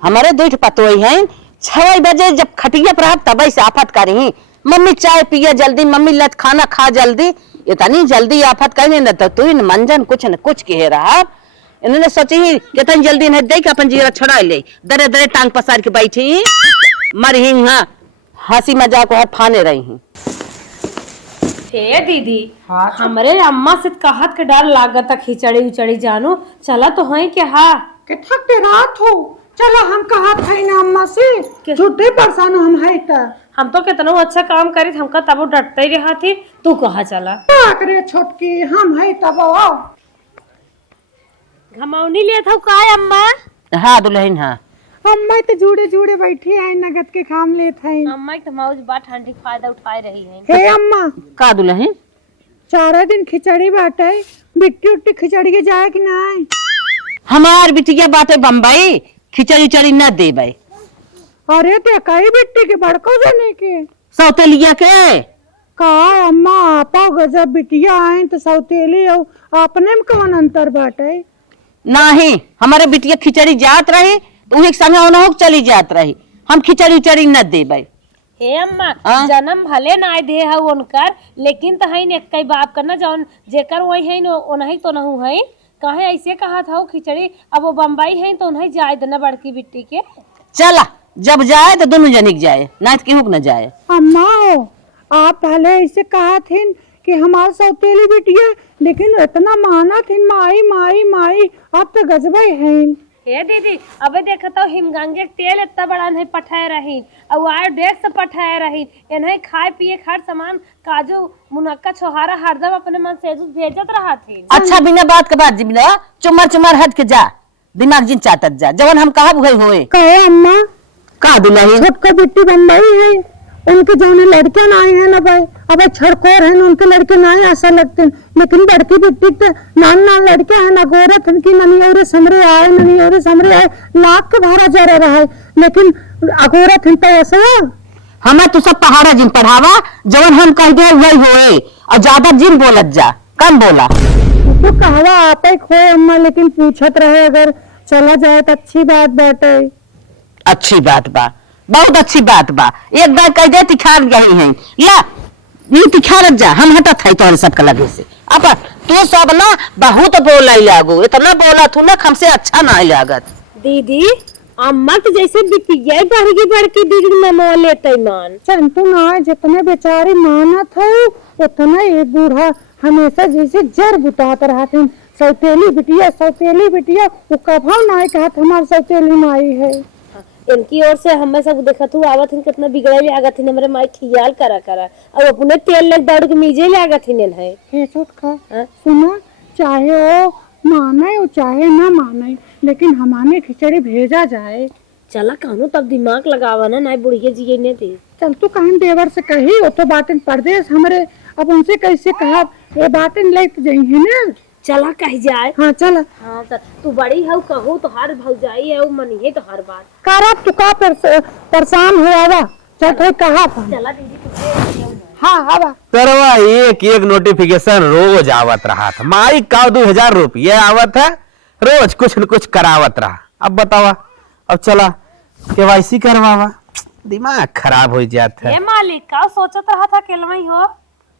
हमारे दूठ पतोई हैं 6 बजे जब खटिया पर आप तब से आफत करी मम्मी चाय पिया जल्दी मम्मी लत खाना खा जल्दी इतनी जल्दी आफत करी न तो तू मंजन कुछ न कुछ कह रहा इन्होंने सोची ही कितनी जल्दी नहीं दे कि अपन जीरा छड़ा ले दरे दरे टांग पसार के बैठी मर ही हाँ हंसी मजाक और फाने रही हूँ। हे दीदी हाँ हमारे अम्मा से कहत के डर लागत खिचड़ी उचड़ी जानू चला तो है कि हाँ के थक दे रात हो चला हम कहत है ना अम्मा से झूठे परेशान हम है त हम तो कितना अच्छा काम करी हमका तब डरते ही रहा थी तू कहा चला करे छोटकी हम है तब घमौनी ले था का अम्मा हाँ दुल्हन हाँ अम्मा तो जुड़े जुड़े बैठी है नगद के काम लेत है अम्मा तो मौज बा ठंडी फायदा उठा रही है। हे अम्मा का दुल्हन 4 दिन खिचड़ी बाटे बिट्टी उट्टी खिचड़ी के जाए कि नहीं हमार बिटिया बाटे बम्बई खिचड़ी उचड़ी न देबे। अरे ते कई बिट्टी के बड़को जने के सौतेलिया के का अम्मा आपा गजब बिटिया आए तो सौतेली और अपने में कौन अंतर बाटे नहीं हमारे बिटिया खिचड़ी जात रही तो एक संगे ओनहो चली जात रही हम खिचड़ी उचड़ी न देबे। हे अम्मा जन्म भले ना दे है उनकर लेकिन तो है न कई बाप करना जौन जेकर वही है ओनही तो नहु है कहे ऐसे कहा था खिचड़ी अब वो बम्बई है तो उन्हें जाए देना बड़की बिट्टी के चला जब जाए तो दोनों जनिक जाए ना केहू न जाए। अम्मा हो आप पहले ऐसे कहा थे कि हमारे सौतेली बिटिया लेकिन इतना माना थी माई माई माई अब तो गजबे है। हे दीदी अबे देखा तो हिमगंगे तेल इतना बड़ा नहीं पठाए रही और आए डेढ़ से पठाए रही इन्हें खाए पिए हर सामान काजू मुनक्का छोहारा हरदम अपने मन से भेजत रहा थी। अच्छा बिना बात के बाद जिबिना चुमर चुमर हट के जा दिमाग जिन चाटत जा जवन हम कहा हुए होए कहे अम्मा का दुल्हन छोटका बिट्टी बम्बई है उनके जाने लड़के ना आए हैं ना भाई अब छड़कोर है उनके लड़के ना ऐसा लगते हैं लेकिन बड़की बिट्टी तो नान नान लड़के हैं ना गोरत उनकी ननियोरे समरे आए लाख के भाड़ा जा रहा है लेकिन अगोरत तो ऐसा हमें तू सब पहाड़ा जिन पढ़ावा जवन हम कह दे वही होए और ज्यादा जिन बोलत जा कम बोला तो कहवा आप ही खोए अम्मा लेकिन पूछत रहे अगर चला जाए तो अच्छी बात बाटे। अच्छी बात बा बहुत अच्छी बात बा एक बार कह दे तिखार गई है या ये तिखारत जा हम हटत है तोहरे सबके लगे से अब तू सब ना बहुत बोला लागो इतना बोला तू ना हमसे अच्छा ना लागत दीदी अम्मा तो जैसे बिटिया बड़की दीदी नमो लेते मान चंतु ना जितने बेचारी मानत है उतना ये बूढ़ा हमेशा जैसे जर बुतात रहा थे सौतेली बिटिया वो कभा ना कहा हमारे सौतेली माई है इनकी ओर से हमें सब देखा तू आवत हिन कितना बिगड़े ले आगत हिन हमरे माई खियाल करा अब अपने तेल लग दौड़ के मीजे ले आगत हिन है हे छोटका सुना चाहे वो माने और चाहे ना माने लेकिन हमारे खिचड़ी भेजा जाए चला कानू तब दिमाग लगावा ना नहीं बुढ़िया जी ने दे चल तू कहीं देवर से कही वो तो बातें परदेश हमरे अब उनसे कैसे कहा ये बातें लेके जाई है ना चला कह जाए हाँ चला हाँ तो तू बड़ी है कहो तो हर भौजाई है मनी है तो हर बात कारा तू का परेशान हो आवा चल तो कहा चला दीदी हाँ आवा तरवा एक नोटिफिकेशन रोज आवत रहा था माई का 2000 रुपये आवत है रोज कुछ न कुछ करावत रहा। अब बतावा अब चला केवाईसी करवावा दिमाग खराब हो जाता है। मालिक का सोचत रहा था केलमई हो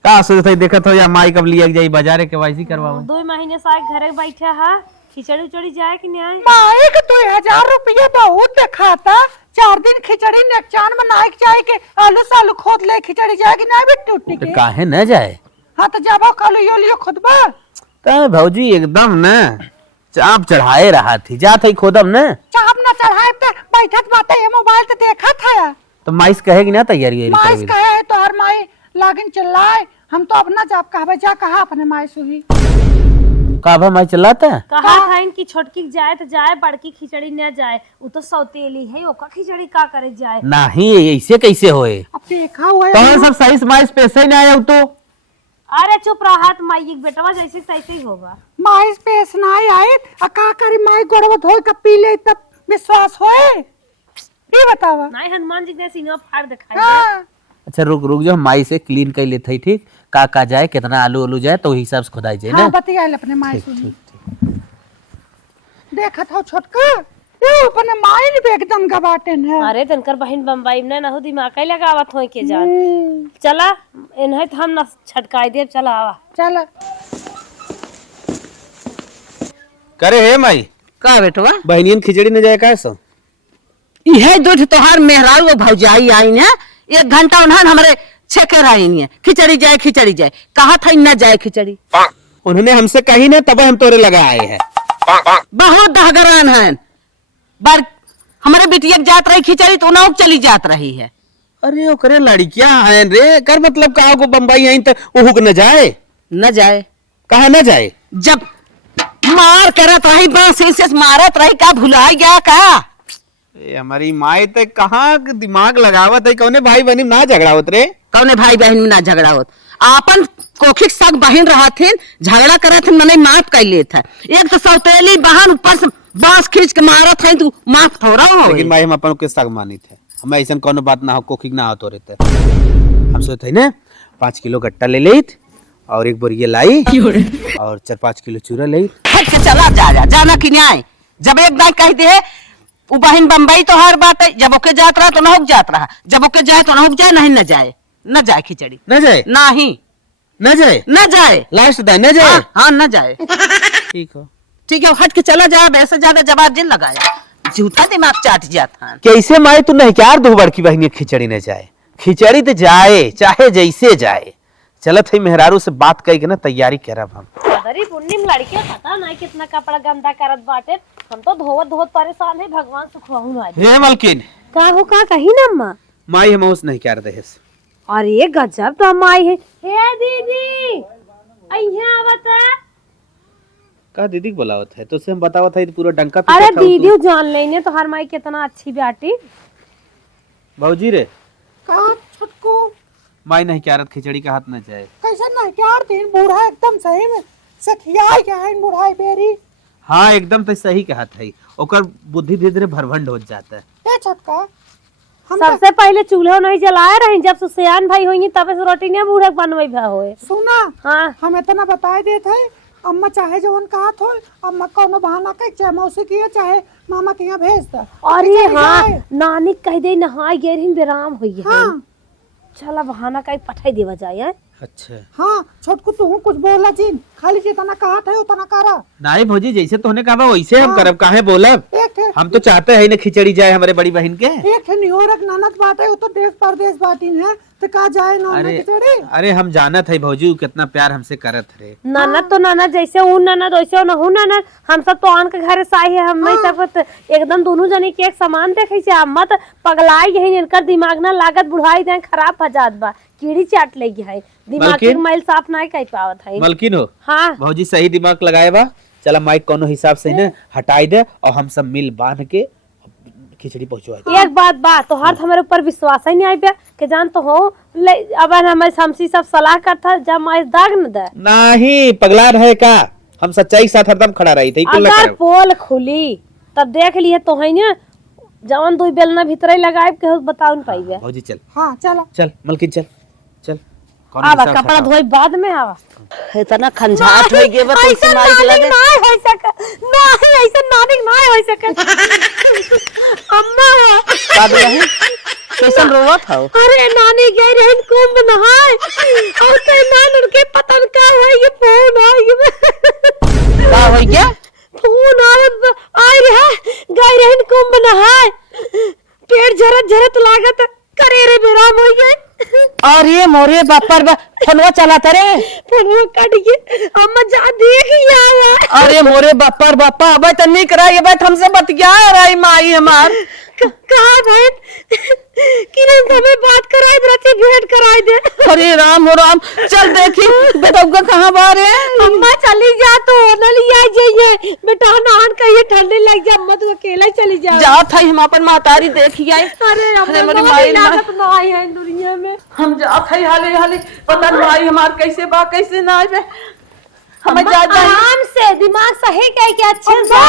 का सोचत है देखत हो या माई कब लिया जाई बाजारे केवाईसी करवावा 2 महीने से घरे बैठे है खिचड़ी उचड़ी जाए कि नहीं माई के 2000 रुपये बहुत खाता 4 दिन खिचड़ी नकचान बनाए जाए के आलू सालू खोद ले खिचड़ी जाए कि नहीं बिट्टी उट्टी के काहे न जाए हाँ तो जाबो कल यो लियो खुदबा तो भौजी एकदम न चाप चढ़ाए रहा थी जात है खोदम न चाप न चढ़ाए तो बैठत बाटे ये मोबाइल तो देखा था तो माइस कहेगी ना तैयारी माइस कहे तो हर माई लागिन चिल्लाए हम तो अपना जाप कहा जा कहा अपने माई सुही काभा माई चिल्लाता है कहा था इनकी छोटकी जाए तो जाए बड़की खिचड़ी न जाए वो तो सौतेली है ओका खिचड़ी का करे जाए नहीं ऐसे कैसे होए अब देखा हुआ तो सब सही माइस पैसे ही ना आया तो अरे चुप रहा माई एक बेटवा जैसे तैसे ही होगा माई पेश ना आए का करी माई गोड़वा धोई का पी ले तब विश्वास होए ये बतावा नहीं हनुमान जी ने सीना फाड़ दिखाई हाँ। अच्छा रुक जो माई से क्लीन कर लेते ही ठीक का जाए कितना आलू आलू जाए तो हिसाब से खुदाई जाए हाँ, ना बतिया अपने माई सुनी देखा था छोटका तू अपने माइल पे एकदम गवाटे न। अरे तनकर बहन बम्बई में ना हो दिमाग लगावत हो के जान। चला इन्हें हम ना छटकाई दे। चला आवा चल करे हे माई का बेटवा बहनियन खिचड़ी न जाए कैसो यह दूध तोहार मेहरारू भौजाई आई है 1 घंटा उन्हन हमरे छेकर आई है खिचड़ी जाए कहा था न जाए खिचड़ी। उन्होंने हमसे कही ना तब हम तोरे लगा आए हैं। बहुत दहगरान है बार हमारे बिटिया जात रही खिचड़ी तो उन्हें चली जात रही है। अरे ओकरे लड़कियां हैं रे कर मतलब कहा को बम्बई आई तो उहुक न जाए कहा न जाए जब मार करत रही बस से मारत रही का भुला गया का। हमारी माए ते कहाँ दिमाग लगावत है कौने भाई बहनी ना झगड़ा होत रे कौने भाई बहन में ना झगड़ा होत आपन कोखिक सग बहन रहथिन झगड़ा करत मने माफ कर लेत है। एक तो सौतेली बहन ऊपर से बांस खींच के मारत है तू माफ थोड़ा हो। लेकिन भाई हम अपन के सग मानी थे हम ऐसा कोनो बात ना हो कोखिक ना हो तो रहते हम सोचते ना 5 किलो गट्टा ले लेत और 1 बोरिया लाई और 4-5 किलो चूरा ले हट के चला जाना कि न्याय जब एक बार कह दे वो बहन बम्बई तो हर बात है जब ओके जात रहा तो न होक जात रहा जब ओके जाए तो न होक जाए नहीं न जाए खिचड़ी न जाए नहीं न जाए लास्ट दिन न जाए हाँ न जाए ठीक है हट के चला जाए वैसे ज्यादा जवाब जिन लगाया झूठा दिमाग चाट जाता है। कैसे माए तू नहीं क्या दो बड़की बहनी खिचड़ी न जाए खिचड़ी तो जाए चाहे जैसे जाए चलत है मेहरारू से बात करके ना तैयारी करब हम। अरे पुण्य लड़के पता नहीं कितना कपड़ा गंदा करत बाटे हम तो धोवत परेशान है भगवान सुखवाहू मारी। हे मलकिन का हो का कही ना अम्मा माई हम उस नहीं कर दे अरे गजब तो अम्मा आई है। हे दीदी अइहा आवता का दीदी बुलावत है तो हम बतावत है पूरा डंका अरे दीदी जान लेने तो हर माई कितना अच्छी बेटी भौजी रे कहा छुटकू माई नहीं क्या खिचड़ी का हाथ न जाए कैसे ना क्या तीन बूढ़ा एकदम सही में सखिया क्या है बूढ़ाई बेरी। हाँ एकदम तो सही कहा है ओकर बुद्धि धीरे धीरे भरभंड हो जाता है। ए छटका सबसे पहले चूल्हा नहीं जलाए रही जब सुसियान भाई होंगी तब से रोटी नहीं बूढ़े बनवे भा होए। सुना हाँ हम इतना बताए देते है अम्मा चाहे जो उन कहा थो अम्मा कोनो बहाना कर चाहे मौसी की चाहे मामा के यहाँ भेज दे। अरे हाँ नानी कह दे नहाई गेरहिन विराम हुई है। हाँ चला बहाना कहीं पठाई देवा जाए। अच्छा हाँ छोटकू तू कुछ बोला जीन खाली जितना कहा था उतना करा नहीं भौजी जैसे तोने कहा वैसे हम करब काहे बोलब एक हम तो चाहते हैं ना खिचड़ी जाए हमारे बड़ी बहन के एक नियोरक ननद बाटे तो देश परदेश बाटीन है तो कहा जाए ना खिचड़ी। अरे हम जानत है भौजी कितना प्यार हमसे करत रे ननद तो ननद जैसे ऊ ननद वैसे नहू ननद हम सब तो आन के घरे साई है हम नहीं सब एकदम दोनों जने के एक समान देखे से अम्मा तो पगलाई है इनकर दिमाग ना लागत बुढ़ाई दे खराब फजात बा कीड़ी चाट लेगी है दिमाग के मैल साफ नहीं कर पावत है। मलकिन हो हाँ भौजी सही दिमाग लगाए बा चला माइक कोनो हिसाब से ना हटाई दे और हम सब मिल बांध के खिचड़ी पहुंचवा। एक बात तो हर हमारे ऊपर विश्वास ही नहीं आया कि जान तो हो अब हमारे हमसी सब सलाह करता जब मैं दाग न दे नहीं पगला रहे का हम सच्चाई के साथ हरदम खड़ा रही थी अगर पोल खुली तब देख लिए तो है ना जवन 2 बेलना भीतर ही लगाए के बताओ न पाइबे। भौजी चल हाँ चला चल मलकिन चल चल आवा कपड़ा धोई बाद में आवा इतना खंजाट हो गए बस तुमसे माई के लगे नहीं हो सके नहीं ऐसा नानी नहीं हो सके अम्मा का रही कैसन रोवत हो। अरे नानी गई रहन कुंभ नहाए और ते नान उनके पतन का हुआ ये फोन का हो गया फोन आई रहा गई रहन कुंभ नहाए पेट झरत लागत करे रे बेराम हो गए। अरे मोरे बापर फोनवा चला रे फोनवा कट गए अम्मा जा देख आवा। अरे मोरे बापर बापा अब तो नहीं कराई अब हमसे बतिया रही माई हमार कहा बहन किरण हमें बात कराए दे भेंट कराए दे। अरे राम हो राम चल देखी बेटा कहाँ बाहर है। अम्मा चली जा तो न लिया जाइए बेटा नहान कहिए ठंडे लग जा मत अकेला चली जा जा था हम अपन मातारी देखी आई। अरे मेरी माई लागत ना आई है दुनिया में हम जा था हाले पता माई हमार कैसे बा कैसे ना आवे हम जा आराम से दिमाग सही कह के अच्छे से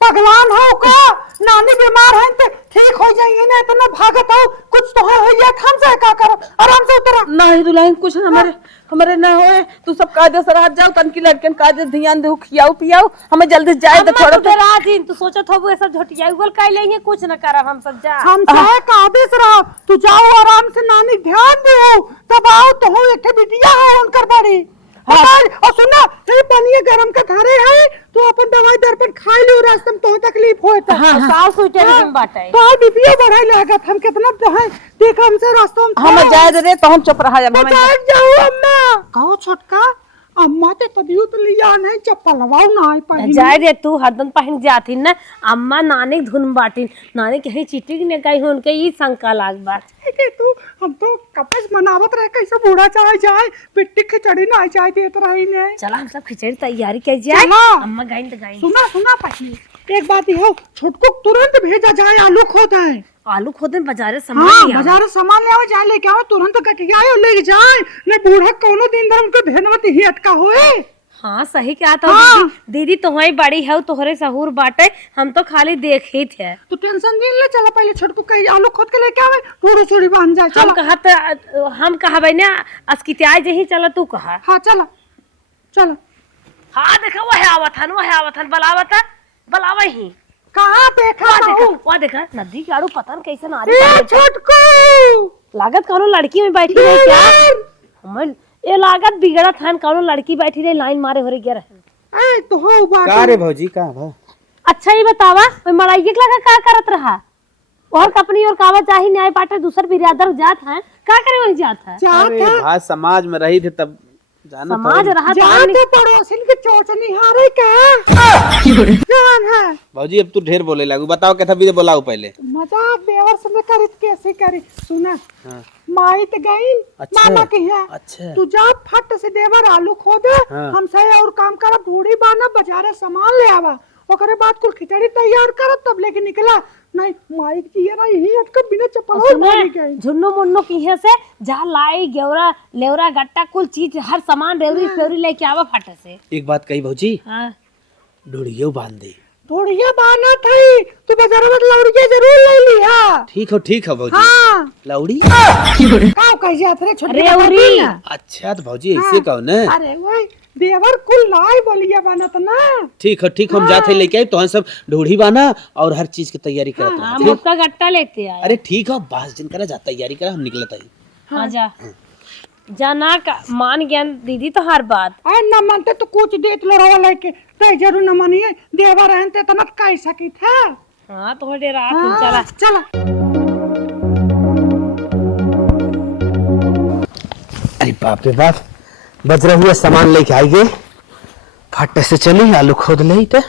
पगलान हो का नानी बीमार है तो ठीक हो जाएंगे ना, इतना भागत हो, कुछ तो है या हमसे का करो, आराम से उतरा। नहीं दुल्हन कुछ हमारे ना होए, तू सब कायदे से रह जाओ, तन की लड़कन कायदे ध्यान दे, खियाओ पियाओ, हमें जल्दी जाए तो अम्मा थोड़ा तू डरा जी, तू सोचत हो ऐसा झोटिया उगल काई लेंगे, कुछ न करब हम सब जा। हम चाहे कायदे से रहो, तू जाओ आराम से, नानी ध्यान दे, तब आओ तो हो, एक बिटिया है उनकर बड़ी। और सुना, ये पनिया गरम का थारे है, तो अपन दवाई दर्पण खा लियो, रास्ते में तो तकलीफ होता है। साल सुइटे हम बाटे तो बीपीओ बढ़ाई लागत, हम कितना तो है देख, हमसे रास्ते में हम जाए दे रे, तो हम चुप रहा जब बचाए जाओ। अम्मा कहो छोटका, अम्मा ते तबियत तो लिया नहीं, चप्पल लगाओ ना आई पहन जाए रे, तू हरदम पहन जाती न, अम्मा नानी धुन बाटी, नानी कहीं चिट्ठी ने कहीं उनके ई शंका लाग बात के तू, हम तो कपस मनावत रहे, कैसे बूढ़ा चाहे जाए, पिट्टी खिचड़ी ना चाहे देत रही ने। चला हम सब खिचड़ी तैयारी कर जाए, चला। अम्मा गाइन तो गाइन। सुना पहले एक बात हो, छोटको तुरंत भेजा जाए, आलू खोद है। आलू खोदे बाजारे सामान हाँ, लिया। बाजार सामान ले आओ, जाए लेके आओ, तुरंत कटिया आयो ले जाए, ने बूढ़ा कोनो दिन धर्म के भेनवती ही अटका होए। हाँ सही क्या था। हाँ। दीदी तुम्हारी बड़ी है, तोहरे सहूर बाटे, हम तो खाली देख ही थे। तू टेंशन नहीं ले, चला पहले छोटको कहीं आलू खोद के लेके आवे, थोड़ी थोड़ी बांध जाए। हम कहा भाई ना अस्कित्याय जही, चला तू कहा। हाँ चला चला। हाँ देखा वो है आवथन बलावा ही। कहाँ देखा वहाँ देखा नदी के आड़ू पता कैसे ना छोटको, लागत कौनो लड़की में बैठी रही क्या? हमर ये लागत बिगड़ा थान कौनो लड़की बैठी रही, लाइन मारे हो रही गिर। ए तो हो बात का रे भौजी का भा? अच्छा ही बतावा, मड़ाई के लगा का करत रहा, और कपनी और कावा चाही न्याय पाटे दूसर बिरादर जात है, का करे वही जात है। अरे भाई समाज में रही थे तब जाना समाज रहा जाते पड़ोसिन के चोचनी हारे का जान है। भौजी अब तू ढेर बोले लागू, बताओ कैसा भी बोलाओ पहले। मजाक देवर से करित कैसे करी, सुना हाँ। माई तो गई अच्छा। मामा की है, अच्छा। तू जा फट से देवर आलू खोदे, हाँ। हम सही और काम करब, ढूढ़ी बाना बाजारे सामान ले आवा, ओकरे बाद कुल खिचड़ी तैयार करब, तब लेके निकला। नहीं माई की ये नहीं अटक बिना चप्पल और मारी गई। झुन्नू मुन्नू की से जा लाई गेवरा लेवरा गट्टा कुल चीज हर सामान रेवरी फेवरी लेके आवा फट से। एक बात कही भौजी, हाँ ढूढ़ियो बांध दे। ढूढ़िया बाना थी, तू बाजार में लौड़िया जरूर ले लिया। ठीक है भौजी। हाँ लौड़ी काव कह जात रे छोटी रेवरी। अच्छा तो भौजी ऐसे कहो ना। अरे वही देवर कुल लाई बोलिया बनत ना। ठीक है हम जाते लेके आए, तो हम सब ढूढ़ी बाना और हर चीज की तैयारी करते हैं। हम उसका गट्टा लेते आए। अरे ठीक है, 22 दिन करा जा तैयारी करा, हम निकलता ही। हाँ जा जाना का मान ज्ञान दीदी तो हर बात। अरे न मानते तो कुछ देत लो रवा लेके, तो जरूर न मानिए, देवर रहते तो न कह सकी था। हाँ तो रात चला चला। अरे बाप रे बाप, बज रही है सामान लेके आएंगे, फट से चली आलू खोद ले तो।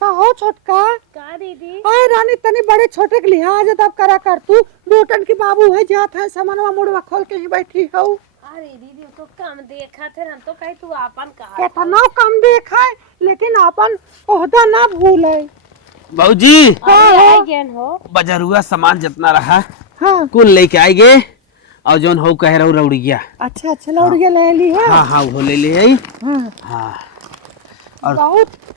हो छोटका का दीदी। अरे रानी तनी बड़े छोटे के लिहाज तब करा कर, तू डोटन की बाबू है जात है, सामानवा मुड़वा खोल के ही बैठी हो। अरे दीदी तो कम देखा थे, हम तो कहे तू आपन कहा। कितना कम देखा है, लेकिन अपन ओहदा ना भूले। भौजी ज्ञान हो बजरुआ सामान जितना रहा हाँ कुल लेके आएंगे, और जोन हो कह रहा रउड़िया। अच्छा लौड़िया ले ली है। हाँ वो ले ले आई। हाँ। हाँ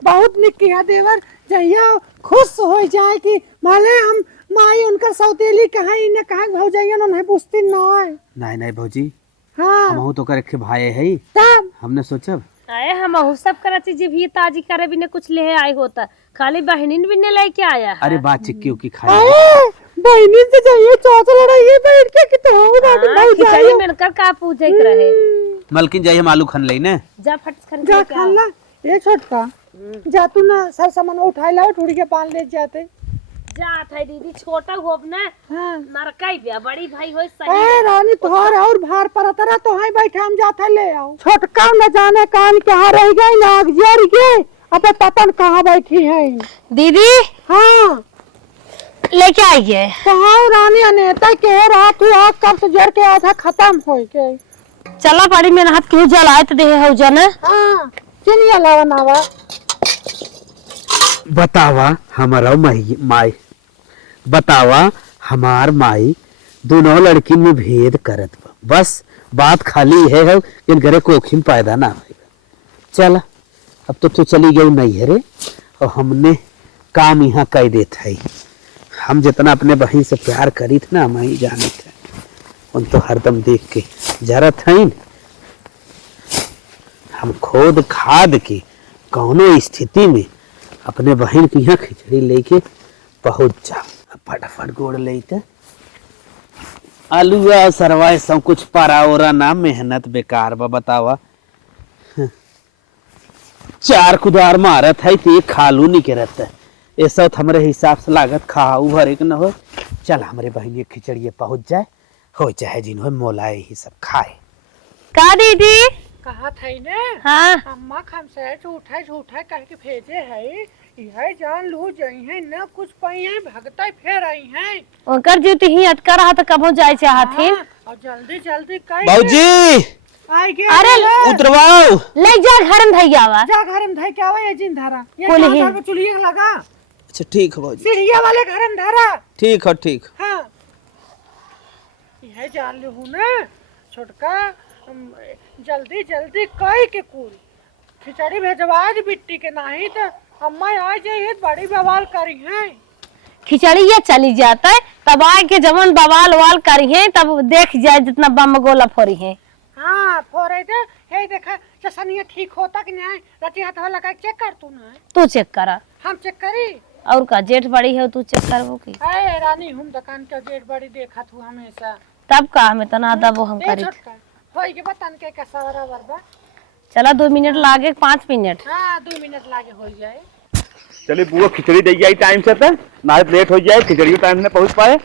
बहुत निक किया देवर, जइया खुश हो जाए कि भले हम माई उनका सौतेली कहा इन्हें कहा भौजाइया नहीं पूछती नहीं भौजी, हाँ हम तो करे भाई है, तब हमने सोचब आए हम सब करा चीज भी ताजी करे भी ने कुछ ले आए होता, खाली बहनिन भी ने लेके आया है। अरे बात चिक्की की खाई बहनी से जाइए चौथ लड़ाइए बैठ के कि तो हो ना खिचड़ी मिलकर का पूछे के रहे। मलकिन जाइए हम आलू खन ले ने, जा फट खन जा खाना ये छोटका, जा तू ना सर सामान उठाई लाओ, ठुड़ी के पान ले जाते। जा था दीदी, छोटा होब ना हाँ नरकाई बिया, बड़ी भाई हो सही। ए रानी तोहर और भार पर तरह तो है बैठे, हम जाते ले आओ। छोटका न जाने कान कहाँ रह गई, नाग जर गए, अब पतन कहाँ बैठी है दीदी। हाँ लेके आइए। कहाँ रानी अनेता के रहा तू, आग कब से जर के आधा खत्म हो गए। चला पड़ी मेरे हाथ क्यों जलाए तो दे हो जाना। हाँ चिनिया लावा नावा बतावा हमारा माई, बतावा हमार माई दोनों लड़की में भेद करत बा, बस बात खाली है इन घरे कोखिन पैदा ना हो। चला अब तो तू चली गई नहीं है रे, और हमने काम यहाँ कह देता है। हम जितना अपने बहन से प्यार करी थे ना, हम ही जाने थे। उन तो हरदम देख के जरा था ही हम खोद खाद के कौनो स्थिति में अपने बहन के यहाँ खिचड़ी लेके पहुंच जा। फटाफट गोड़ लेते आलूआ सरवाए सब कुछ पारा ओरा ना, मेहनत बेकार बा। बतावा चार कुदार मारत है तो एक खालू नहीं के रहता है। ये सब हमारे हिसाब से लागत खाऊ भरे के न हो। चल हमारे बहन ये खिचड़ी पहुंच जाए, हो चाहे जिन हो मोलाए ही सब खाए। का दीदी कहा थे ने हाँ अम्मा हमसे झूठा कह के भेजे है, यह जान लू जई है न कुछ पई है भगता फेर आई है। ओकर जूती ही अटका रहा तो कबो जाए चाहथिन। और जल्दी जल्दी कई बाबूजी आई गे। अरे उतरवाओ, ले जा घर में धैया आवा। जा घर में धई के आवे ये जिन धारा ये बोले कहाँ हैं। पे चुलिया लगा अच्छा ठीक है बाबूजी, सीढ़िया वाले घर में धारा। ठीक है ठीक। हाँ यह जान लू ना छोटका, जल्दी जल्दी कई के कुल खिचड़ी भेजवा दी बिट्टी के, नहीं तो अम्मा आ जाइए बड़ी बवाल करी है। खिचड़ी ये चली जाता है तब आए के जवन बवाल वाल करी है तब देख जाए जितना बम गोला फोरी है। हाँ फोरे थे हे देखा चसनिया ठीक होता कि नहीं, रति हाथ लगा चेक कर तू ना। तू चेक करा। हम चेक करी और का जेठ बड़ी है तू चेक करबो की। अरे रानी हम दुकान के जेठ बड़ी देखा तू हमेशा। तब का हमें तना दबो हम करी। छोटका होई के बतन के का सवरा बरबा। चला 2 मिनट लागे 5 मिनट। हाँ 2 मिनट लागे हो जाए। चलिए बुआ खिचड़ी दे जाए टाइम से, ना लेट हो जाए, खिचड़ी टाइम से पहुंच पाए।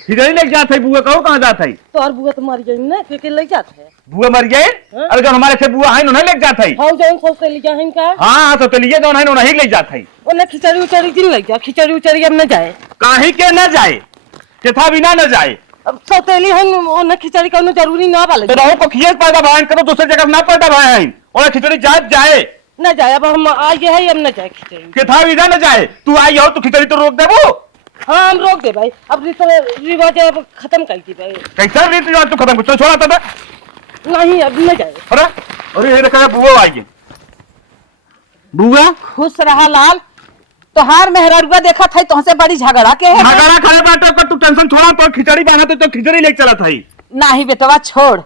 खिचड़ी लेके जाते है बुआ, कहो कहाँ जाते है? तो और बुआ तो मर गई ना, फिर ले जाते हैं। बुआ मर गए? अरे जो हमारे से बुआ है उन्हें लेके जाते है। हाउ जाऊं सोचते ले जाए इनका। हाँ तो चलिए जो है उन्हें ले जाते है। उन्हें खिचड़ी उचड़ी दिन लग जा, खिचड़ी उचड़ी अब न जाए। काहे के न जाए, केथा बिना न जाए। अब सौतेली है उन्हें खिचड़ी का जरूरी ना बाले। तो रहो को खिए पैदा भाई करो, दूसरे जगह ना पैदा भाई है और खिचड़ी जाए न जाए। अब हम आ गए है, अब न जाए खिचड़ी। केथा बिना न जाए। तू आई हो तो खिचड़ी तो रोक देबो। हाँ हम रोक दे भाई, अब रिवाज खत्म कर दी भाई। कैसा रीत रिवाज तू खत्म कर छोड़ा था? नहीं अब न जाए। अरे अरे ये देखा बुआ आई। बुआ खुश रहा लाल, तोहार मेहररुआ देखा था तुमसे बड़ी झगड़ा के है। झगड़ा खड़े बाटे पर तू टेंशन छोड़ा, तो खिचड़ी बना तो खिचड़ी लेके चला था। नहीं बेटवा छोड़,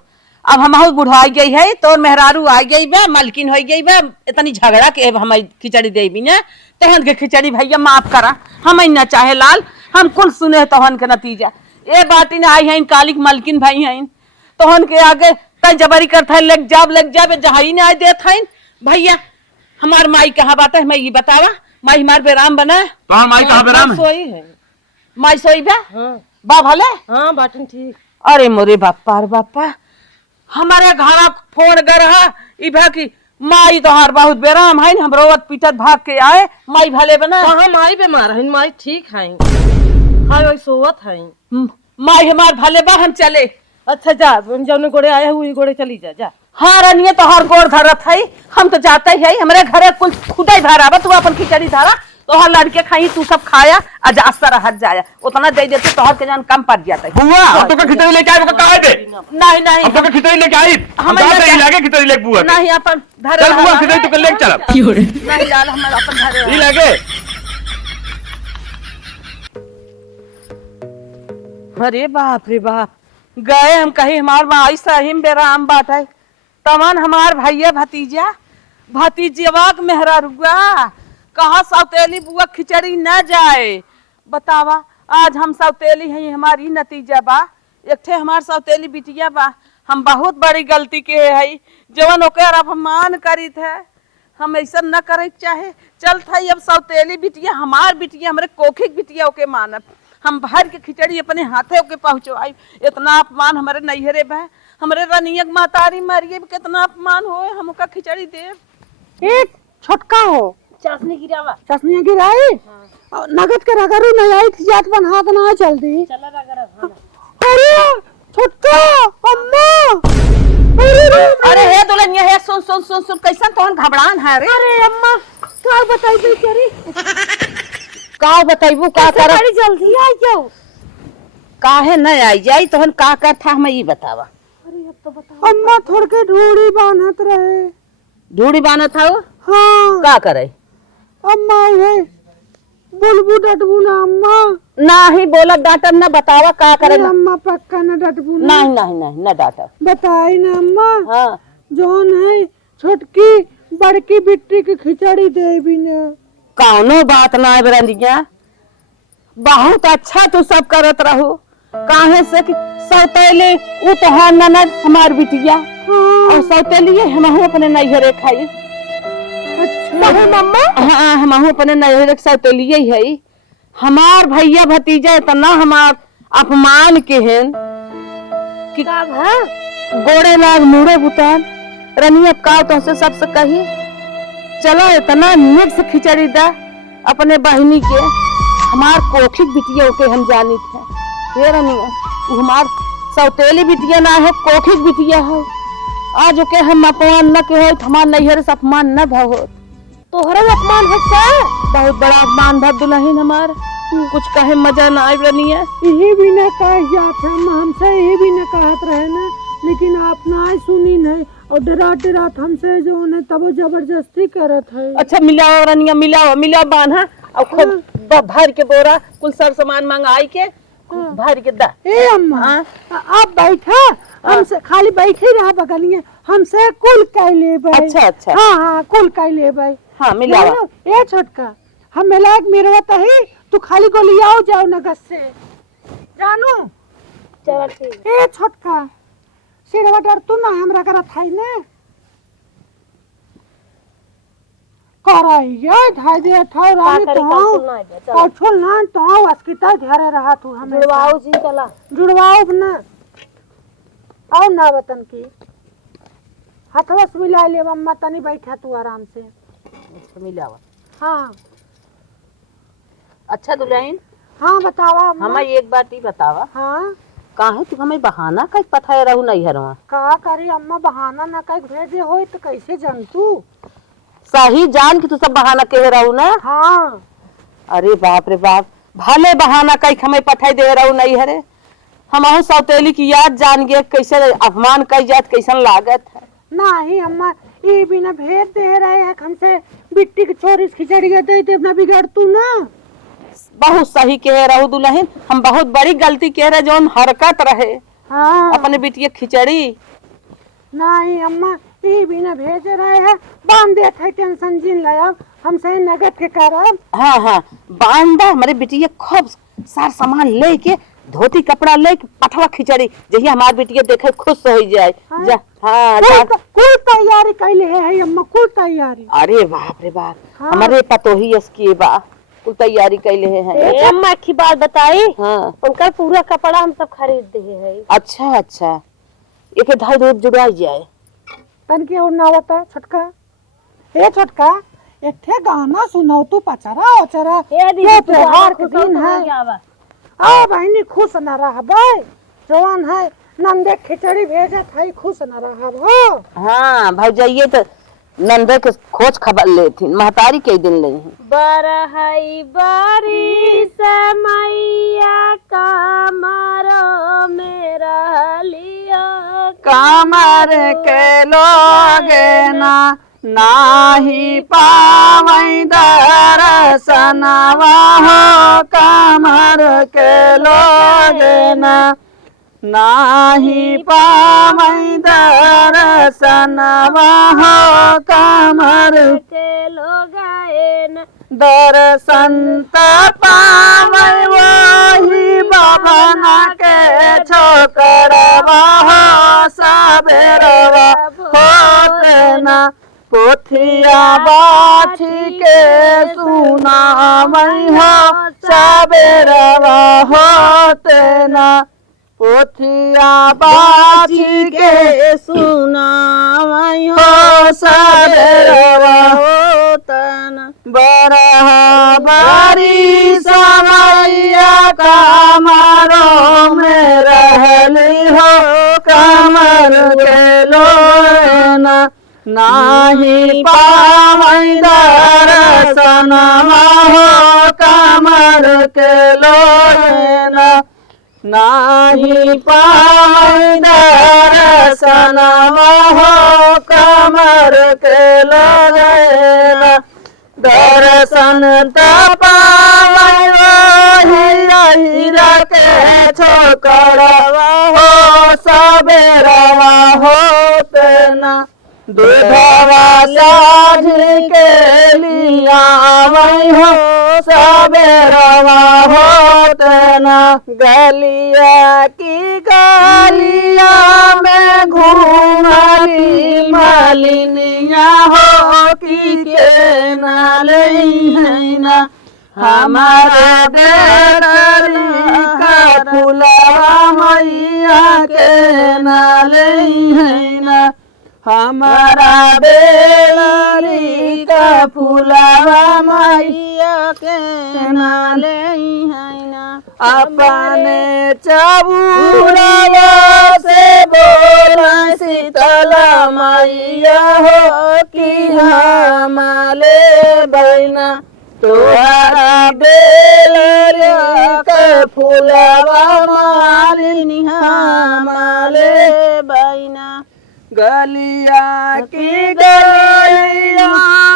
अब हम बुढ़ा गई है तो मेहरारू आ गई बा, मालकिन हो गई बा, इतनी झगड़ा के हम खिचड़ी दे भी ना तहन के खिचड़ी भैया माफ करा, हम न चाहे लाल, हम कुल सुने तहन के नतीजा। ए बाटी ने आई है कालिक मालकिन भाई है तहन के आगे तय जबरी करता है, लेग जाब जहाँ ही नहीं देता है भैया। हमार माई कहाँ बात है मैं ये बतावा, माई हमार बेराम बना तो माई कहाँ बेराम सोई है। माई सोई बा बा भले। हाँ बाटन ठीक। अरे मोरे बापा रे बापा, हमारे घर फोन गरहा इभा की माई तोहार बहुत बेराम है, हम रोवत पीटत भाग के आए, माई भले बना। कहाँ माई बीमार है, माई ठीक है, हाय वही सोवत है। माई हमार भले बा, हम चले। अच्छा जा, जौने गोड़े आया हुई गोड़े चली जा जा। हाँ रनिए तोहार गोड़ धरत है, हम तो जाते ही है, हमारे घरे कुल खुदा ही धारा बा, तू अपन खिचड़ी धारा तोहर लड़के खाई, तू सब खाया आज आस्ता हट जाया, उतना दे देते तोहर के जान कम पड़ जाता है। बुआ हम तो खिचड़ी लेके आए, वो कहाँ दे? नहीं हम तो खिचड़ी लेके आई, हम जाते ही लागे खिचड़ी लेके बुआ। नहीं अपन धरे चल बुआ खिचड़ी तो लेके चल। नहीं लाल हम अपन धरे नहीं लागे। अरे बाप रे बाप, गए हम कहीं हमार माँ ऐसा ही बेराम बात है, तमन हमार भैया भतीजवा मेहरारुआ कहा सौतेली बुआ खिचड़ी न जाए। बतावा आज हम सौतेली हैं, हमारी नतीजा बा, एक ठे हमार सौतेली बिटिया बा, हम बहुत बड़ी गलती के है जवन ओकर अपमान करी थे, हम ऐसा न करे चाहे। चल था अब सौतेली बिटिया हमार बिटिया, हमारे कोखिक बिटिया ओके मानब, हम भर के खिचड़ी अपने हाथे ओके पहुँचवाई। इतना अपमान हमारे नैहरे बा, हमारे रनियक महतारी मारिए कितना अपमान हो, हम ओका खिचड़ी दे। एक छोटका हो चाशनी गिरावा। चसनिया गिराई नगद के रगरू नहीं आई थी, जात बन हाथ ना जल्दी। चला रगड़ा। अरे छोटका अम्मा, अरे हे दुल्हनिया हे, सुन सुन सुन सुन कैसन तोहन घबरान है रे। अरे अम्मा का बताई बेचारी, का बताइबू का कर बड़ी जल्दी आई जाओ। काहे न आई जाई तोहन का कर था मैं ये बतावा। अम्मा थोड़ के ढूढ़ी बांधत रहे। ढूढ़ी बाना था वो? हाँ का करे? अम्मा है बोलबू डटबू ना अम्मा। नहीं बोला डांटन ना, बतावा का करे अरे अम्मा पक्का न डटबू ना। नहीं नहीं नहीं न डांटन। बताई ना अम्मा। हाँ जोन है छोटकी बड़की बिट्टी की खिचड़ी दे भी न। कौनो बात ना है बरंदिया, बहुत अच्छा तू सब करत रहू। काहे से कि सौतेली उ तो है ननद हमार बिटिया, और सौतेली हमहू अपने नैहरे खाई। अच्छा मम्मा हाँ हमहू अपने नैहरे सौतेली है। हमार भैया भतीजा इतना हमार अपमान के हैं कि गोड़े लाग मुड़े बुतान रनिया का तो से सबसे कही चलो इतना निक से खिचड़ी दा अपने बहनी के। हमार कोखिक बिटिया के हम जानी थे हे रनिया, हमार सौतेली बिटिया ना है, कोखिक बिटिया है। आज के हम अपमान न के हो, हमार नैहर से अपमान न भहो। तोहरा अपमान है क्या? बहुत बड़ा अपमान भर दुल्हन हमार, कुछ कहे मजा ना आई रनिया। यही भी न कह जात हम हमसे, यही भी न कहत रहे न, लेकिन आप ना सुनी नहीं और डरा डरात हमसे जो उन्हें तब जबरदस्ती करत है। अच्छा मिलाओ रनिया, मिलाओ मिलाओ बांधा और खूब भर के बोरा कुल सर सामान मंगाई के भर के दा। ए अम्मा आप बैठा, हमसे खाली बैठे रहा बगलिए, हमसे कुल कह ले भाई। अच्छा अच्छा हाँ हाँ कुल कह ले भाई। हाँ मिलाओ। ए छोटका हम मिलाक मिरवत है, तू खाली गोलियाओ जाओ नगद से जानू। चलो ठीक। ए छोटका सिरवा डर तू ना हमरा करत है ने कराइए ढाई दे ठाव रानी तो कछुल ना तो अस्किता धरे रहा तू हमें जुड़वाओ जी चला जुड़वाओ ना आओ ना वतन की हथवा से मिला ले अम्मा तनी बैठा तू आराम से मिलाओ। हाँ अच्छा दुल्हन हाँ बतावा अम्मा। हमें एक बात ही बतावा, हाँ काहे तू हमें बहाना कई पता रहू नैहरवा? का करी अम्मा बहाना ना कई भेजे हो तो कैसे जानतू? सही जान के तू सब बहाना कह रहू ना। हाँ अरे बाप रे बाप, भले बहाना कई हमें पठाई दे रहू नैहरे। हम सौतेली की याद जान गए कैसे अपमान कई जात कैसन लागत है। नहीं अम्मा ये भी ना भेद दे रहे हैं हमसे, बिट्टी की चोरी खिचड़ी दे दे ना बिगड़ तू ना। बहुत सही कह रहू दुल्हन, हम बहुत बड़ी गलती कह रहे जो हरकत रहे। हाँ अपने बिटिया खिचड़ी नहीं अम्मा ये भी ना भेज रहे हैं, बांध देते टेंशन जिन लाया हमसे नगद के करब। हाँ हाँ बांधा हमारे बिटिया खूब सार सामान लेके धोती कपड़ा लेके पठवा खिचड़ी जही हमार बिटिया देखे खुश हो जाए। हाँ। जा हाँ कुल तैयारी कैले है अम्मा, कुल तैयारी। अरे बाप रे बाप, हाँ। हमारे पतोही इसकी बा कुल तैयारी कैले हैं। अम्मा की बात बताई, हाँ उनका पूरा कपड़ा हम सब खरीद दे है। अच्छा अच्छा एक धाई दूध जुड़ा जाए तन के और ना बता छोटका। ए छोटका एक ठे गाना सुनाओ तू पचरा ओचरा, ये त्योहार के दिन है। आ बहनी खुश न रहबे, जवान है नंदे खिचड़ी भेजत है खुश न रहब हो। हाँ भौजाइये तो नंदे के खोज खबर लेती महतारी के दिन ले बरहई बारी समैया कमरो मेरा लिया कमर के लोगे ना नाही पावै दर्शनवा हो, कमर के लोगे ना नाही पावै दर्शनवा हो, कमर के लोग आए न दर्शन त पावै वही बभना के छोकरवा हो, सबेरवा होते ना पोथिया बाछी के सुनावै हो, सबेरवा होते ना पोथिया बाछी के सुनावै हो, सबेरवा होते ना बरहा बारी समैया कमरों में रहली हो, कमर के लोना नाही पावै दर्शनवा हो, कमर के लोना नाही पावै दर्शनवा हो, कमर के लोना दर्शन पावै हीरा हीरा के छोकरवा हो सबेरवा होत ना दूधवा साझ के लिया वही हो सबेरवा होत ना गलिया की गलिया में घूमली मालिनिया हो की के नाले है ना हमारा देरी का फुलवा मैया के नाले है ना हमारा बेलरी का फुलवा मैया के नाले है ना अपने चबूरवा से बोला शीतला मैया हो कि हमारे बहना तोहरा बेलरी का फुलवा मालिनी हमारे बहना गलिया की गलिया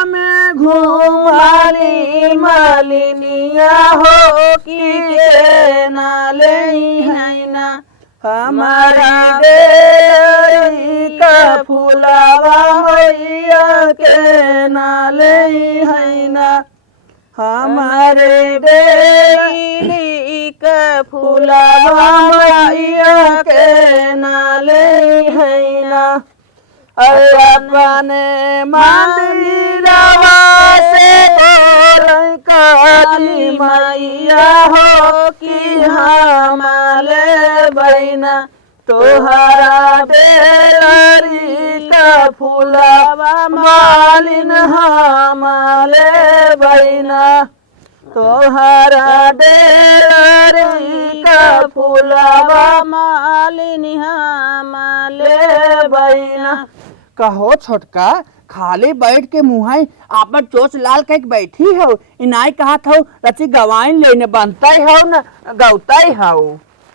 में घूमाली मालिनिया हो कि के नाले है ना हमारा बेरी का फुलवा मैया के नाले है ना हमारे बेरी का फुलवा मैया के नाले है ना अपने मंदिरवा से काली मैया हो कि हमारे बहना तोहरा बेलरी का फुलवा मालिन हमारे बहना तोहरा बेलरी का फुलवा मालिन हमारे बहना कहो छोटका खाली बैठ के मुहाई आपन चोच लाल कह के बैठी हो इनाई कहा था रची गवाइन लेने बनता ही हो न गौता ही हो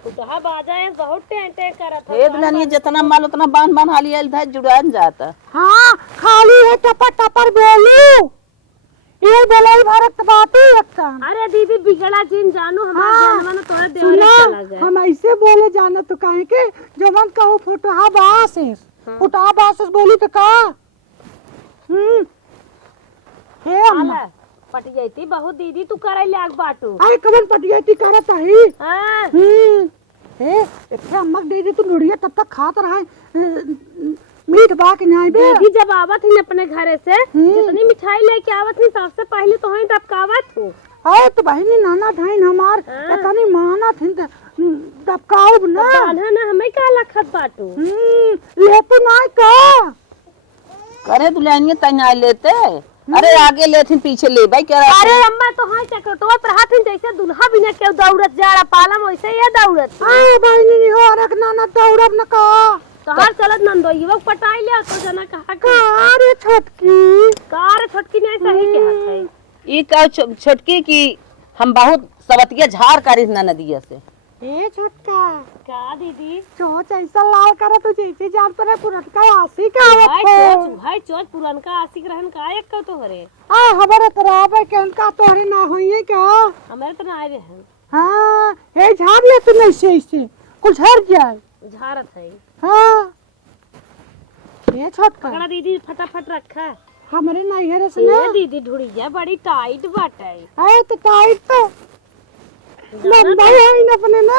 उतहा बाजा है बहुत टेंटे करत है भेद नहीं जितना माल उतना बांध बांध हाली आयल था जुड़ान जाता हाँ खाली है टपर टपर बोलू ये बोलाई भारत बात ही एकता अरे दीदी बिगड़ा जिन जानू हमारे हाँ, जानवा ना तोरा देवरे सुना चला गया हम ऐसे बोले जाना तो काहे के जवन कहो फोटो बास है फोटो बास बोली तो का हे अम्मा आला पटियती बहुत दीदी तू करे लाग बाटू आई कवन पटियाती करत है हां हे इतना अम्मा दे दे तू नुड़िया तब तक खात रहा मीठ बा के नहीं बे दीदी जब आवत ही अपने घरे से जितनी मिठाई लेके आवत ही सबसे पहले तो ही दबकावत हो आए तो बहनी नाना धाइन हमार इतनी माना थी दबकाओ ना बांधा ना हमें का लखत बाटू ले तो नहीं का करे दुल्हनिया तैयार लेते अरे आगे लेथिन पीछे ले भाई क्या अरे अम्मा तो हां चकटवा पर हाथिन जैसे दुल्हा बिना के दौड़त जाड़ा पालम वैसे ये दौड़त आ बहनी नहीं हो रख नाना दौड़ब न का कहां चलत नंदोई वो पटाई ले तो जना कहा का अरे छोटकी कार छोटकी नहीं सही के हाथ है ई का छोटकी की हम बहुत सवतिया झाड़ करी ना नदिया से ए छोटका का दीदी चोच ऐसा लाल करे तो जैसे जान पर पुरटका आसी का भाई चोच पुरनका आशिक रहन का एक का तो हरे आ हमारे तरफ है कि उनका तोहरे ना होइए क्या हमारे तो ना आए रहन हाँ ये झाड़ ले तू नहीं से ऐसे कुछ हट जाए झारत है हाँ ये छोटका पकड़ा दीदी फटाफट रखा हमारे नैहर से ना ये दीदी ढुड़िया बड़ी टाइट बाटे आए तो टाइट तो लंबा है इन अपने ना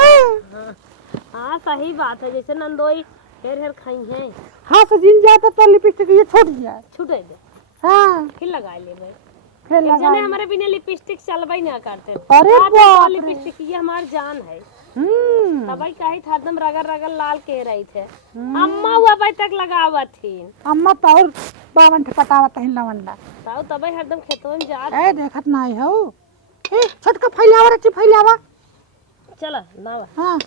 हाँ सही बात है जैसे नंदोई हेर हेर खाई है हाँ सजिन जाता तो लिपस्टिक ये छूट जाए छूटे दे हाँ फिर लगा ले भाई फिर एक लगा जने हमारे बिना लिपस्टिक चलबई ना करते अरे आज बाप रे। लिपस्टिक ये हमार जान है तबाई कही था एकदम रगड़ रगड़ लाल के रही थे अम्मा वो अभी तक लगावत थी अम्मा तो और बावन ठकटावत है लवंडा ताऊ तबाई हरदम खेतों में जात ए देखत नहीं हो ए छोटका फैलावा रे फैलावा चल नावा हाँ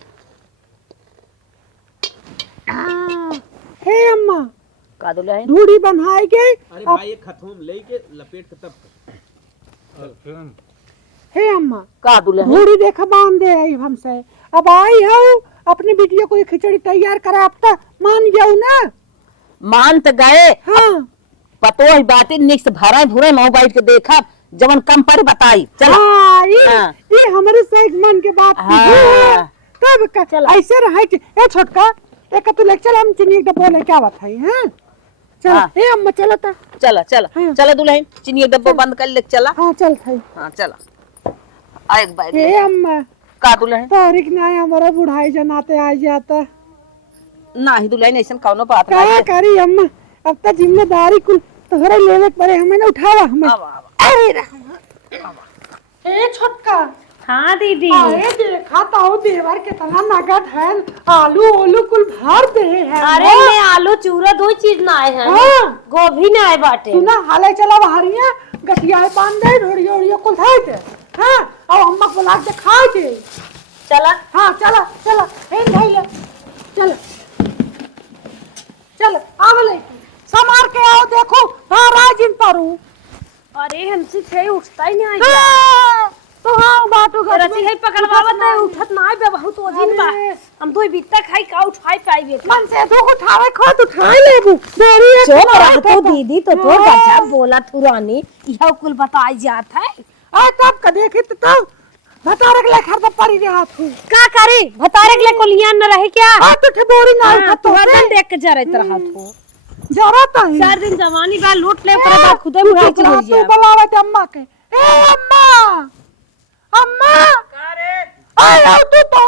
हे अम्मा का दुल्हन धूड़ी बनाई गई अरे भाई ये खतूम लेके लपेट के तब हे अम्मा का दुल्हन धूड़ी देखा बांध दे आई हमसे अब आई हो अपनी बिटिया को ये खिचड़ी तैयार करा अब तक मान जाऊ ना मान तो गए हाँ पतो ही बातें निक्स भरा भूरे माँ बैठ के देखा जवन कम पर बताई चला। हाँ, हाँ। ये हमारे सही मन के बात हाँ। कब ऐसे रहे ए छोटका एक तू ले चल हम चीनी का बोले क्या बात है हैं चल हाँ। ए अम्मा चलो ता चला चला हाँ। चला दुल्हन चीनी के डब्बा बंद कर ले चला। हाँ चल थाई हाँ चला आ एक बार ए अम्मा का दुल्हन तारीख ना हमारा बुढ़ाई जनाते आ जाता ना ही दुल्हन ऐसा कौनो बात क्या नहीं। करी अम्मा अब तक जिम्मेदारी कुल तोहरे लेवे के पड़े हमें ना उठावा हमें आवा, आवा। अरे राम ए छोटका हाँ दीदी अरे देखा तो देवर कितना नगद है आलू ओलू कुल भर दे है अरे मैं आलू चूरा दो चीज ना आए हैं हाँ। गोभी ना आए बाटे तू ना हाले चला बाहरिया गठिया बांध दे ढोड़ी ओड़ियो कुल खाए दे हां और अम्मा को लाग दे खाए दे चला हां चला चला ए भाई ले चल चल आवले समार के आओ देखो हां राजिन परू अरे हमसे छे उठता ही नहीं आई हां तो हां बाटू घर रची है पकड़वावत है उठत ना आए बहुत ओजिन बा अरे। हम तो बित्ता खाई का उठाई पाई बे मन से तो उठावे खुद उठाए लेबू देरी है चुप रह तो दीदी तो गजब बोला तुरानी यह कुल बताई जात है आ तब का देखी तो बता रख ले खर परी रे हाथ का करी भतारे के लिए कोलियान न रहे क्या आ तो बोरी ना हाँ, तो हरदम देख के जरत रहा तू जरा तो ही 4 दिन जवानी बा लूट ले पर बाद खुदे बुढ़ा तू चल तू बुलावे ते अम्मा के ए अम्मा अम्मा आया तू तो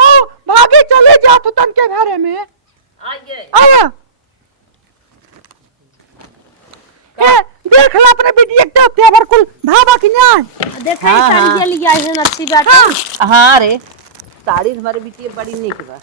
भागी चले जा तू तन के घरे में आया के देख ला अपने बिटिया के तेवर कुल भाबा की ना देखा हाँ, साड़ी हाँ। ये लिया है अच्छी बात है हाँ रे साड़ी हमारे बिटिया बड़ी निक बा।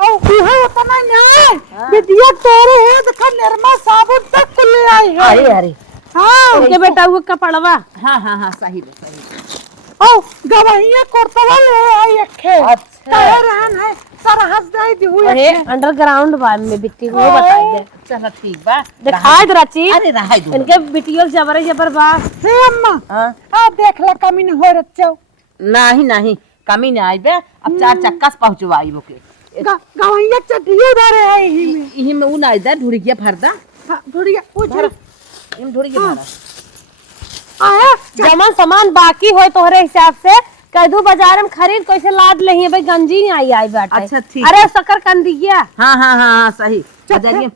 ओ कुहा उतना ना बिटिया तोरे है देखा निर्मा साबुन तक कुल ले आई है अरे अरे हां उनके बेटा हुआ कपड़वा हाँ हाँ हाँ सही रे सही। ओ गवाहिया कोरतवा ले आई अखे अच्छा। कह रहन है सारा हंस दे दी हुई अरे अंडरग्राउंड बा में बिट्टी वो बताई दे चलो ठीक बा। दिखाई दे रची अरे रहाई दो। इनके बिटियों जबर जबर बा हे अम्मा हाँ आ देख ला कमी न हो रच्चो नहीं नहीं कमी नहीं आई बे अब 4 चक्का से पहुंचवाई बोके गवाहिया चटियो धरे है ही में यही में उ ना इधर ढुड़िया भरदा हाँ, बुढ़िया वो भर इन ढुड़िया भरा आया जमन सामान बाकी होए तोहरे हिसाब से कदू बाजार में खरीद कैसे लाद लही भाई गंजी आई आई बाटे अच्छा, ठीक अरे शक्कर कंदिया हाँ हाँ हाँ हाँ सही बाजारिए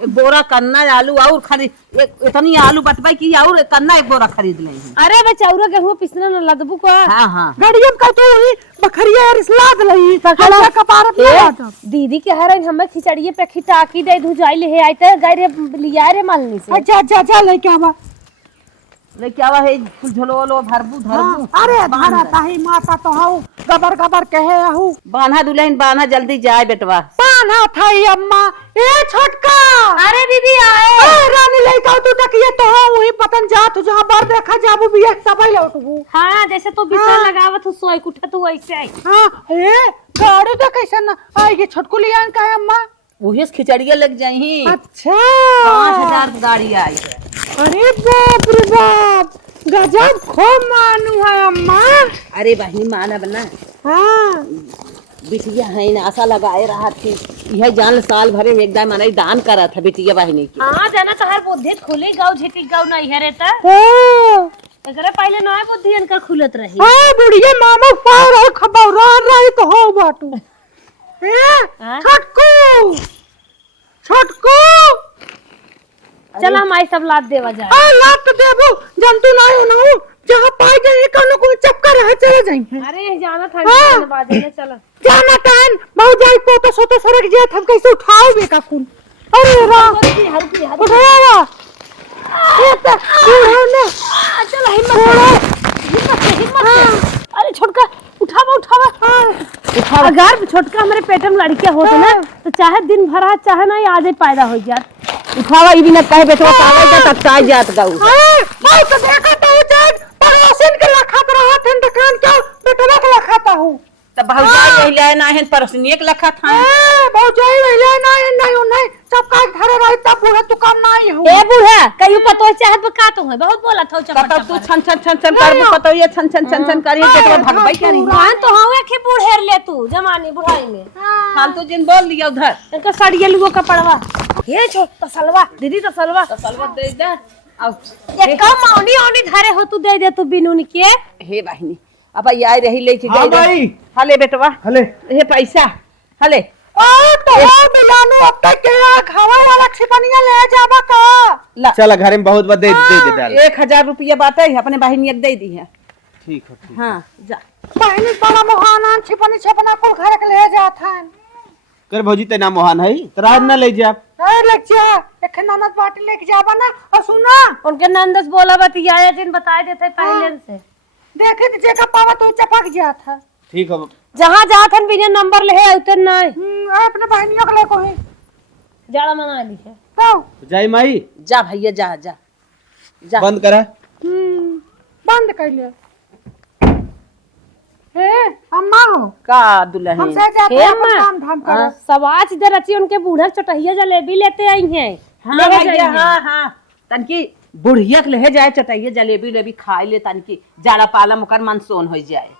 एक बोरा कन्ना आलू और खरीद एक इतनी आलू बटवाई की और कन्ना एक बोरा खरीद ले अरे बे चौरा गेहूं पिसना न लदबू को हाँ हाँ गड़ियम का तो वही बखरिया रिसलाद लई पकड़ा। हमसे कपार में लगा दो दीदी के हर हमें खिचड़िए पे खिटाकी दे धुजाई ले आई ते गई रे लिया रे मालनी से अच्छा अच्छा जा ले क्या बा ले क्या हुआ है फुल झोलो भरबू धरबू अरे धारा ताही माता तो हाउ गबर गबर कहे हूँ बांधा दुल्हन बांधा जल्दी जाए बेटवा। पाना था ही अम्मा ए छोटका अरे दीदी आए ए रानी लेके तू तक ये तो हाउ वही पतन जा तू जहाँ बार देखा जाबू भी एक सबई लौटबू हाँ जैसे तू बिस्तर लगावत हूँ सोई कुठे तू वैसे आई हाँ ए गाड़ी तो कैसे ना आई ये छोटकू लियान का है अम्मा वही से खिचड़िया लग जाही अच्छा 5000 गाड़ी आई है। अरे बाप रे बाप गजब खूब मानू है अम्मा अरे बहनी माना बना हाँ बिटिया है ना आशा लगाए रहा थी यह जान साल भरे में एकदम मनाई दान करा था बिटिया बहनी की। हाँ जाना तो हर बुद्धि खुली गाँव झिटिक गाँव नहीं है रहता ओ एकरे पहले नया बुद्धि इनकर खुलत रही हाँ बुढ़िया मामा फायर है खबर रही तो हो बाटू हाँ? छोटकू छोटकू चल हम आई सब लाद देवा जाए आ लात देबू जंतु नहीं हो जहाँ पाई जाए कोनो को चक्कर है चले जाएंगे अरे जाना था हाँ। बाजे में चलो जाना टाइम बहुत जाई पोतो सोतो सरक जे हम कैसे उठाओ बेटा कुल अरे रा उठावा ये तो बूढ़ा ने चल हिम्मत अरे छोटका उठावा उठावा अगर छोटका हमारे पेट में लड़कियां होते ना तो चाहे दिन भर आज चाहे ना आज ही पैदा हो जात उठावा ई भी न कहे बेटवा पावे जा तक ता जात गाऊ। मैं तो देखा तो जान पड़ोसन के लखत रहा थे दुकान के बेटवा के लखाता हूँ तब भौजाई यही ले ना है परसनिए के लखा था बहुत जाई रही नहीं सब का घरे रही तब बूढ़ा तू काम नहीं हो ए बूढ़ा कहियो पतो चाहत में का तो है बहुत बोला था कतो तू छन छन छन छन करबो कतो ये छन छन छन छन करी बेटवा भगवाई करी कान तो हवे के बूढ़ेर ले तू जमानी बुढ़ाई में हम तो जिन बोल लिया उधर इनका सड़िए लुगो का पड़वा ये छो तसलवा दीदी तसलवा सलवत दे दे ये कम मौनी औनी धरे हो तू दे दे तू बिनुन के। हे बहिनी अब आई रही लेके हाँ गई भाई। हले बेटवा हले हे पैसा हले मिलानो अब तक के खावा वाला छिपनिया ले जाबा का। ला चला घर में बहुत बात दे दे डाल। 1000 रुपया बाटे अपने बहिनी के दे दी है। ठीक है ठीक। हाँ जा बहनी बड़ा मोहाना छिपनी छपना कुल घर के ले जात है। कर भौजी ते नाम मोहन है तराज ना ले जा। ए लेके जा एक ननद बाटी लेके जाबा ना। और सुना उनके नंदस बोला बतियाया जिन बताए देते पहले से। देखे तो जेका पावा तो चपक जात है। ठीक है जहाँ जात हन बिना नंबर ले उतर नहीं अपने बहनियों के ले को है जड़ा मना ली है। तो जाई माई जा भैया जा जा जा बंद करा। बंद कर ले। ए अम्मा हो का दुल्हन हमसे जाते हे हैं अम्मा। काम धाम कर। सवाच इधर अच्छी उनके बूढ़ा चटहिया जलेबी लेते आई हैं। हाँ ले भैया जाइए। हाँ हाँ तनकी बुढ़िया के ले जाए चटाइए जलेबी लेबी खाए ले तनकी जाड़ा पाला मुकर मन सोन हो जाए।